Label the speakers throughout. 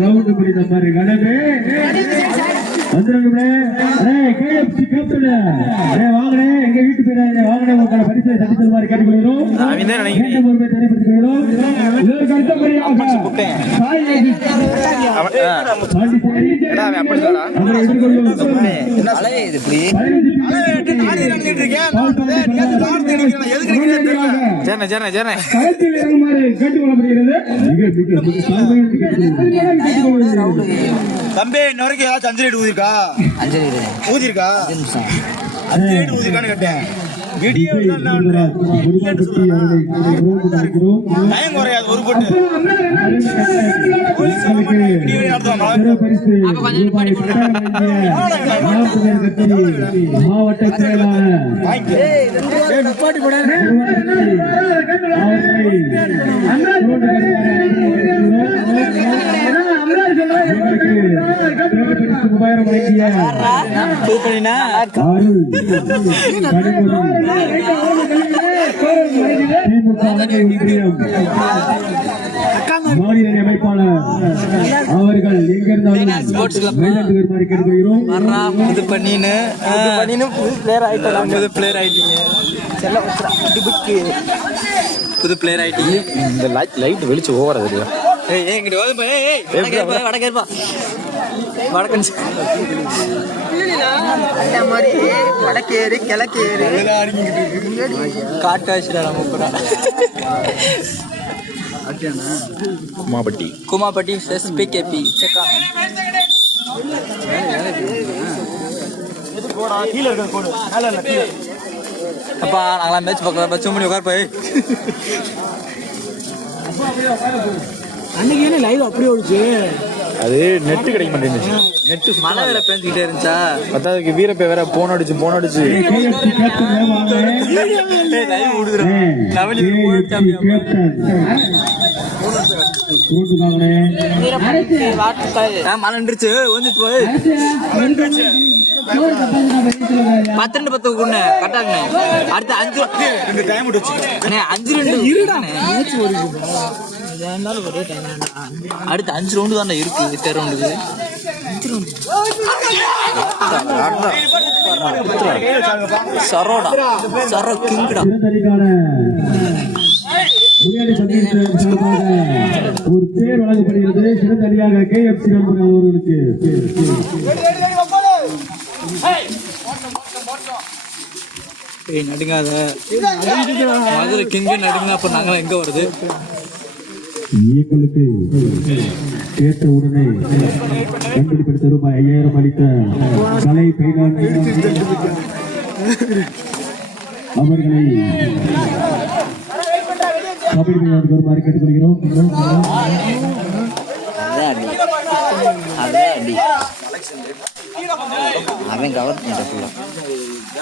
Speaker 1: Round பிடித்த மாதிரி கடவே வந்துருங்க கேஎஃப்சி கேப்டன் எங்க வீட்டு பேர். பரிசை கேட்டுக்கொள்கிறோம்
Speaker 2: தம்பி இன்ன வரைக்கும் லிட்டர் ஊதிருக்கா
Speaker 3: அஞ்சலி
Speaker 2: ஊதிருக்கா அஞ்சு லிட்டர் ஊதிருக்கான்னு கேட்டேன். விடிய டைம் குறையாது ஒரு போட்டு.
Speaker 1: மாவட்ட செயலாளர். மூவாயிரம் வழங்கிய அருள் திமுக ஒன்றியம் மாநில அமைப்பாளர் அவர்கள் எங்கிருந்தாலும் விளையாட்டு வருமாறு கேட்டுக்கொள்கிறோம்
Speaker 3: புது பண்ணின்னு புது பிளேயர் ஆயிட்டோம் புது பிளேயர் ஆயிட்டீங்க. புது பிளேயர் ஆயிட்டீங்க
Speaker 4: இந்த லைட் லைட் வெளிச்சு ஓவர
Speaker 3: வடக்கேற்பா வடக்கன்
Speaker 5: மாதிரி வடக்கேறு கிழக்கேறு
Speaker 3: காட்காசிடா நம்ம கூட
Speaker 4: மாபட்டி
Speaker 3: குமாப்பட்டி எஸ் பிகேபி செக்கா
Speaker 2: கீழே இருக்கிறது போடு மேல இல்ல கீழே
Speaker 3: அப்பா நாங்களாம் மேட்ச் பார்க்கலாம் பச்சு மணி உட்கார் போய்
Speaker 5: அன்னைக்கு என்ன லைவ் அப்படியே ஓடிச்சு?
Speaker 4: அது நெட் கிடைக்க மாட்டேங்குது. நெட்டு
Speaker 3: மழை வேற பேஞ்சுக்கிட்டே இருந்துச்சா?
Speaker 4: பத்தாவதுக்கு வீரப்பை வேற போன் அடிச்சு போன் அடிச்சு.
Speaker 3: மழை நின்றுச்சு. வந்துச்சு போய். பத்திரெண்டு பத்து கொண்டு கரெக்டாங்கண்ணே அடுத்து அஞ்சு.
Speaker 2: ரெண்டு டைம் விட்டுச்சு
Speaker 3: அண்ணே அஞ்சு ரெண்டு இருடாண்ணே அடுத்து அஞ்சு ரவுண்டு தானே இருக்கு இத்தனை ரவுண்டுக்கு அஞ்சு ரவுண்டு சரோடா சரோ கிங்கடா.
Speaker 1: சிறந்தடிக்கான முறையான பங்கேற்ற சார்பாக ஒரு பேர் வழங்கப்படுகிறது சிறந்தடியாக கேஎஃப்சி நண்பர்கள் அவர்களுக்கு
Speaker 3: நடுங்காத. மதுரை கிங்க நடுங்க அப்ப நாங்களாம் எங்க வருது
Speaker 1: எங்களுக்கு கேட்ட உடனே கண்டுபிடித்த ரூபாய் ஐயாயிரம் அளித்த கலை அவர்களை கபடி விளையாட்டு வருமாறு கேட்டுக்கொள்கிறோம்.
Speaker 3: அவன் கவர்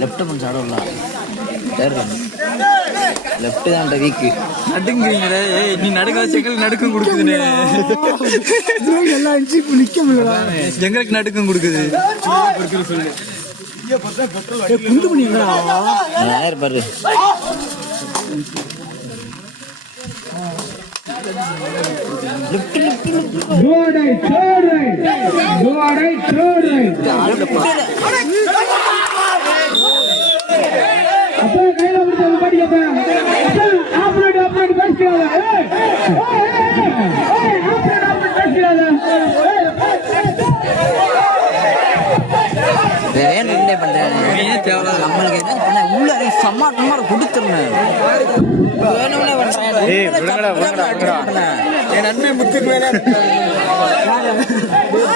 Speaker 3: லெஃப்ட் ஆடல லெஃப்ட் தான் வீக்கு. நடுங்குறீங்களே. ஏய் நீ நடுங்க செங்கல் நடுக்கம் கொடுக்குதுனே.
Speaker 5: எல்லாம் அடிச்சு இப்ப நிக்க முடியல
Speaker 3: எங்களுக்கு நடுக்கம் கொடுக்குது
Speaker 5: குண்டு பண்ணிங்களா
Speaker 3: யார் பாரு?
Speaker 1: கோடை சோடை கோடை சோடை அப்பா கையில பிடிச்ச அப்பா. ஆப்ரேட் ஆப்ரேட்
Speaker 3: உள்ள சம்மா நம்பர் கொடுத்துருந்தேன் என் நன்மை முத்துக்கு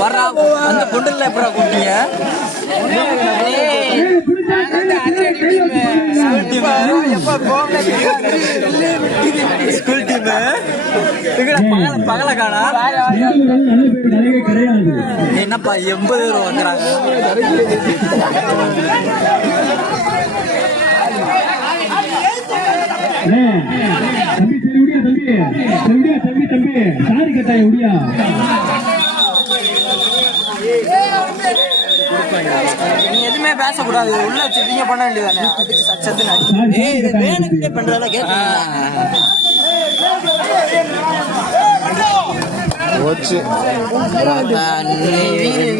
Speaker 3: வர்றா அந்த பொண்ணுல எப்படா கூப்பிட்டீங்க
Speaker 1: ஏய், பிடிச்சா கையில கையில கையில
Speaker 3: ஸ்கூல் டீம் பகல காணா? என்னப்பா எண்பது பேர் வந்துறாங்க
Speaker 1: தம்பி சரி விடியா தம்பி. விடியா தம்பி தம்பி. சாரி கட்டாய விடியா
Speaker 3: நீ எதுவுமே பேசக்கூடாது. உள்ள வச்சு நீங்க பண்ண வேண்டியதானே
Speaker 4: போச்சு.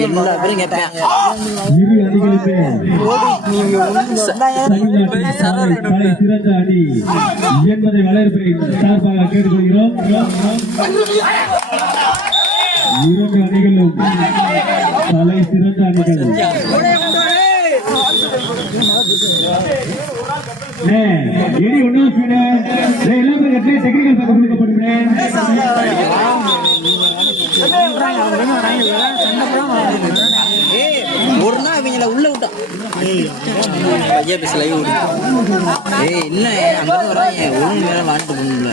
Speaker 3: எல்லா பேரும் கேட்பேன்
Speaker 1: தலை சிறந்த அணி. என்பதை வளர்ப்பை சார்பாக கேட்டுக்கொள்கிறோம். இரண்டு அணிகளும் தலை சிறந்த அணிகள் அண்ணே, எடி ஒண்ணா ஸ்பீடு டெக்னிக்கல் பக்கம் கொடுக்கப்படுகிறேன்
Speaker 3: ஒரு நாள் இவங்கள உள்ள விட்டான் ஐயா பேச லைவ் விடு ஏய் இல்ல அங்க வராங்க. ஒழுங்கு மேல வாங்கிட்டு போகணும்ல.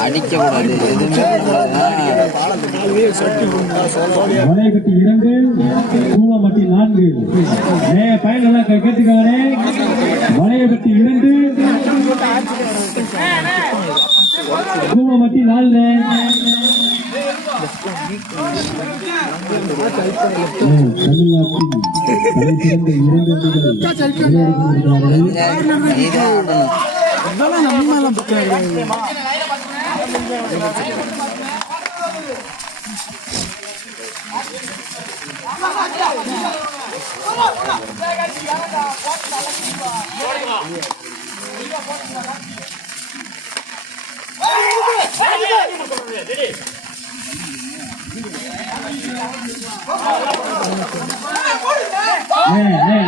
Speaker 3: அடிக்க கூடாது எதுவுமே
Speaker 1: வலைபட்டி இரண்டு கூவமட்டி நான்கு. நே பயன் நல்லா கே- கேட்டுக்கோங்களே. வலையபட்டி இரண்டு கூவமட்டி நாலு தமிழ்நாட்டின் இரண்டு.
Speaker 5: அதெல்லாம் நம்ம எல்லாம் பிரச்சனை கிடையாது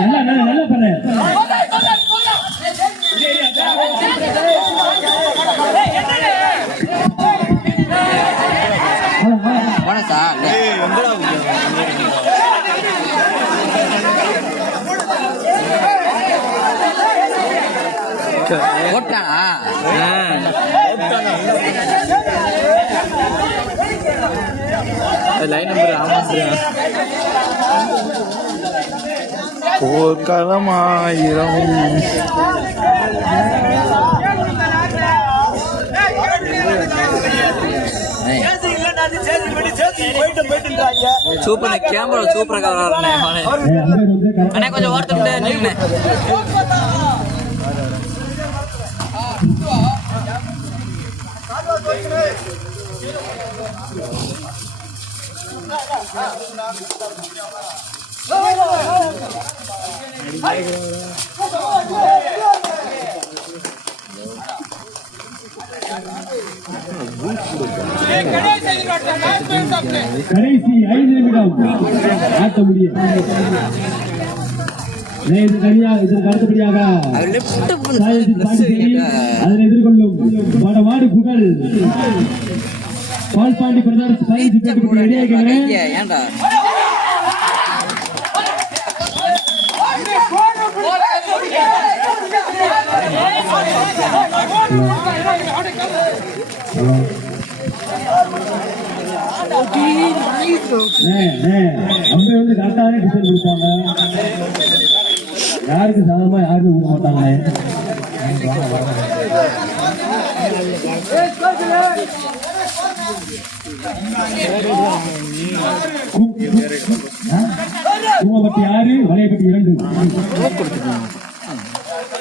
Speaker 1: நல்லா நல்லா நல்லா பண்ணு.
Speaker 4: லைன் நம்பர் ஆமாம் போர்க்களம் ஆயிரம்
Speaker 3: சூப்பர் கேமரா சூப்பரா கவர் அண்ணே கொஞ்சம் ஓர்த்துட்டு நில்லுண்ணே.
Speaker 1: கடைசி ஐந்து நிமிடம். ஆட்ட முடியும் இது தனியா இதற்கு அடுத்தபடியாக அதனை எதிர்கொள்ளும் வடமாடு புகழ். பால்பாண்டி பிரதர்ஸ் பதினஞ்சு பேருக்கு இடையே
Speaker 3: ஏன்டா?
Speaker 1: அவங்க வந்து கரெக்டான டிசைன் கொடுப்பாங்க. யாருக்கு பூமப்பட்டி ஆறு வளையப்பட்டி இரண்டு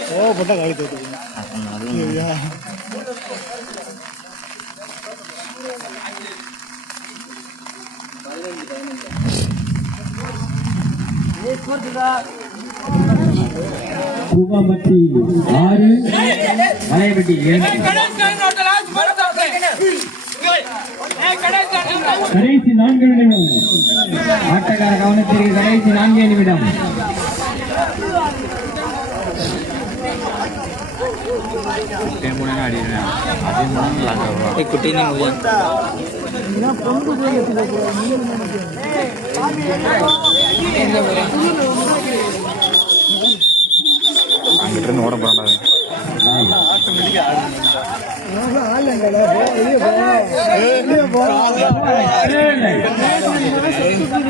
Speaker 5: கோவப்பட்டா காலி தோத்துக்கணும்
Speaker 1: ஆறு வளையப்பட்டி இரண்டு கடைசி நான்கு நிமிடம். ஆட்டக்கார கவனத்திற்கு கடைசி நான்கே நிமிடம்.
Speaker 3: குட்டி
Speaker 4: அங்கிட்ட ஓட போறான்டா
Speaker 5: ஆள் எங்கடா வெளியே போ. வெளியே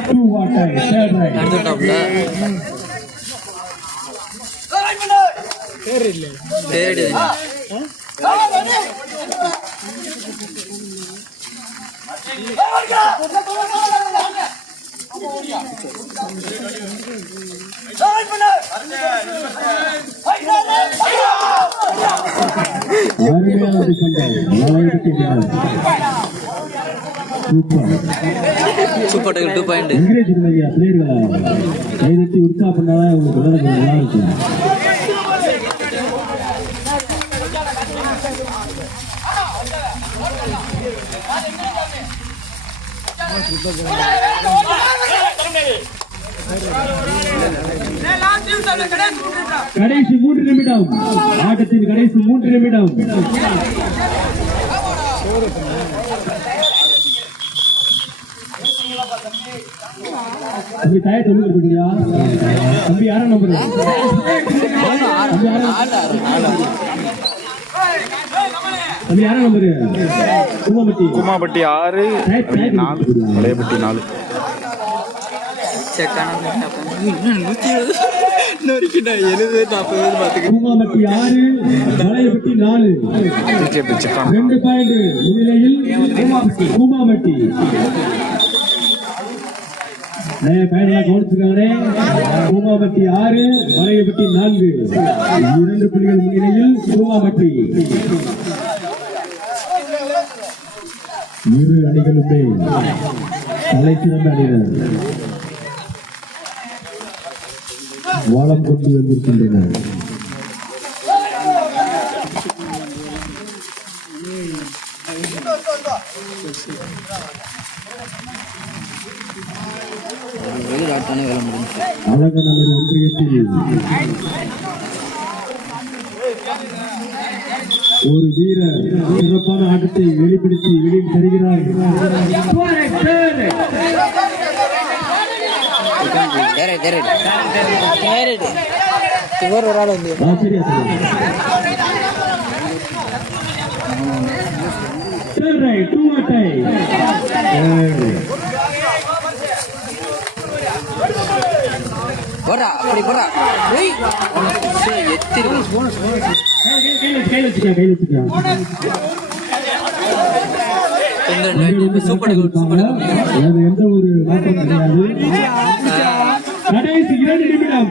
Speaker 1: Two water, third right. அருமையான super
Speaker 3: super two point.
Speaker 1: Encourage பண்ணுங்க பிளேயர்களை கைதட்டி பண்ணாதான் உங்களுக்கு விளையாட நல்லா இருக்கும். கடைசி மூன்று நிமிடம். ஆட்டத்தின் கடைசி மூன்று நிமிடம். தம்பி தயார் சொல்லி கொடுக்குறியா? தம்பி யாரும் நம்பர் தம்பி யாரும் நம்பரு கும்பமட்டி
Speaker 4: குமாப்பட்டி ஆறு நாலு வளையப்பட்டி நாலு.
Speaker 1: ஆறு நாலு. ரெண்டு பாயிண்ட் முன்னிலையில் கூமாமட்டி பயணம் கவனிச்சுக்கானே பூமாபட்டி ஆறு வளையப்பட்டி நான்கு. இரண்டு புள்ளிகள் முன்னிலையில் பூமாபட்டி. இரு அணிகளுமே தலைச்சிறந்த சிறந்த அணியினர் வாழம் கொண்டு வந்திருக்கின்றனர்
Speaker 3: Thank you. ஆட்டானே வேலை முடிஞ்சு
Speaker 1: அழகநல்லூர் ஒன்றியத்தில் ஒரு வீரர் சிறப்பான ஆட்டத்தை வெளிப்படுத்தி வெளியில் தருகிறார்.
Speaker 3: ஒரு ஆள் வந்து
Speaker 1: சரியா சரியா Third right, two அட்டை
Speaker 3: போறா அப்படி போறா ஏய்
Speaker 1: வச்சுக்க
Speaker 3: சூப்பர்
Speaker 1: எந்த ஒரு மாற்றம் கிடையாது. கடைசி இரண்டு நிமிடம்.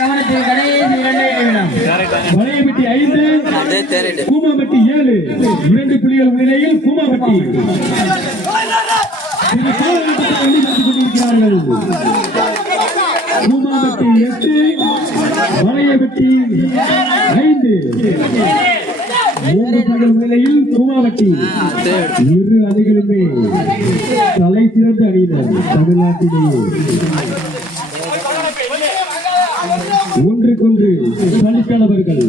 Speaker 1: கவனத்தில் கடைசி இரண்டு நிமிடம். வளையப்பட்டி ஐந்து கூமாம்பட்டி ஏழு. இரண்டு இந்த காலகட்டத்தில் வெளிப்படுத்திக் கொண்டிருக்கிறார்கள். வளையபட்டி ஐந்து. மூன்று புள்ளிகள் முன்னிலையில் பூமாவட்டி இரு அணிகளுமே தலை சிறந்த அணியினர் தமிழ்நாட்டிலேயே. ஒன்றுக்கொன்று சலிக்கலவர்கள்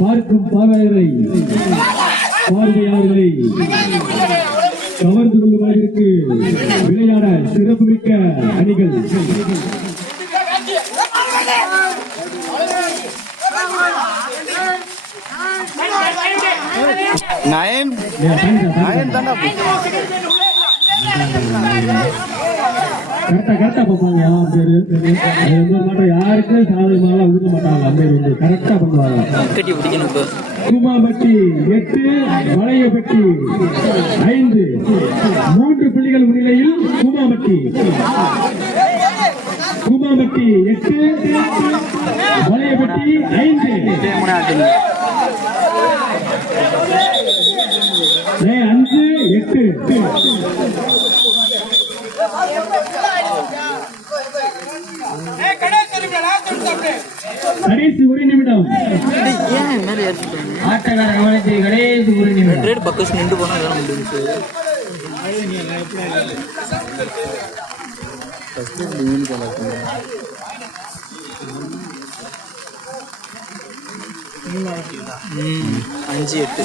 Speaker 1: பார்க்கும் பார்வையரை பார்வையாளர்களை கவர்ந்து கொள்ளும் அளவிற்கு விளையாட சிறப்புமிக்க அணிகள்.
Speaker 4: நயன் நயன் தானே
Speaker 1: கரெக்டா கரெக்டா பார்ப்பாங்க யாரும் பேரு அது வந்து மாட்டம் யாருக்கும் சாதகமாக ஊட்ட மாட்டாங்க. அந்த வந்து கரெக்டா பண்ணுவாங்க.
Speaker 3: கட்டி பிடிக்கணும் இப்போ.
Speaker 1: குமாபட்டி எட்டு வளையபட்டி ஐந்து. மூன்று புள்ளிகள் முன்னிலையில் குமாபட்டி குமாபட்டி எட்டு வளையபட்டி ஐந்து. எட்டு கடைசி ஒரு நிமிடம். ஆட்டக்கார கவனத்தை கடைசி ஒரு நிமிடம்.
Speaker 3: நின்று இதெல்லாம் முடிஞ்சு அஞ்சு எட்டு.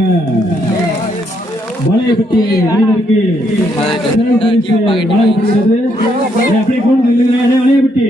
Speaker 3: வளையப்பட்டி அணியினருக்கு சிறப்பு பரிசு வழங்கப்படுகிறது அப்படியே கொண்டு வளையப்பட்டி